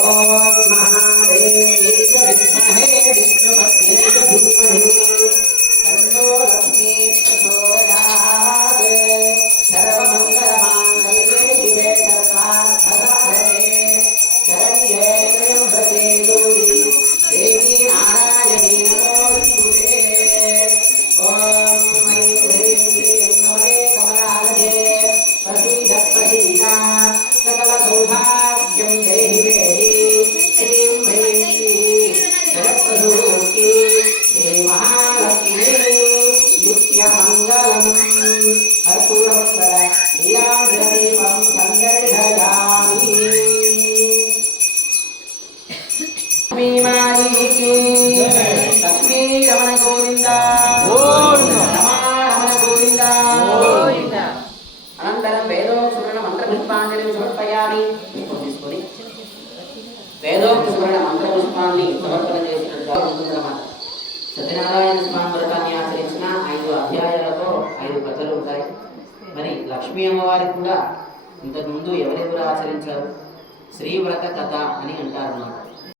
ఓం మహాదేవి విద్మహే విష్ణుపత్ని ధీమహి తన్నో లక్ష్మీ ప్రచోదయాత్ సర్వమంగళమాంగళ్యే శివే సర్వార్థసాధకే శరణ్యే త్రయంబకే గౌరీ దేవీ నారాయణీ నమోస్తుతే ఓం ఐం హ్రీం శ్రీం కమలే కమలాలయే ప్రసీద ప్రసీద సకల సౌభాగ్యం దేహి దేహి శ్రీం హ్రీం శ్రీం జగత్ప్రసూతి శ్రీ మహాలక్ష్మీ నిత్యమంగళం కర్పూరవత్తర నీరాజనదీపం సందర్శయామి లక్ష్మీమాయికి లక్ష్మీ రమణ గోవింద రమణ గోవింద అనంతరం వేదోక్త మంత్రపుష్పాంజలి సమర్పయామి. తీసుకొని వేదోక్త మంత్రపుష్పాన్ని సమర్పణ చేసినట్టుగా ఉంటుందన్నమాట. సత్యనారాయణ స్వామి వ్రతాన్ని ఆచరించిన 5 అధ్యాయాలతో 5 కథలు ఉంటాయి. మరి లక్ష్మీ అమ్మవారికి కూడా ఇంతకుముందు ఎవరెవరు ఆచరించారు శ్రీవ్రత కథ అని అంటారు అన్నమాట.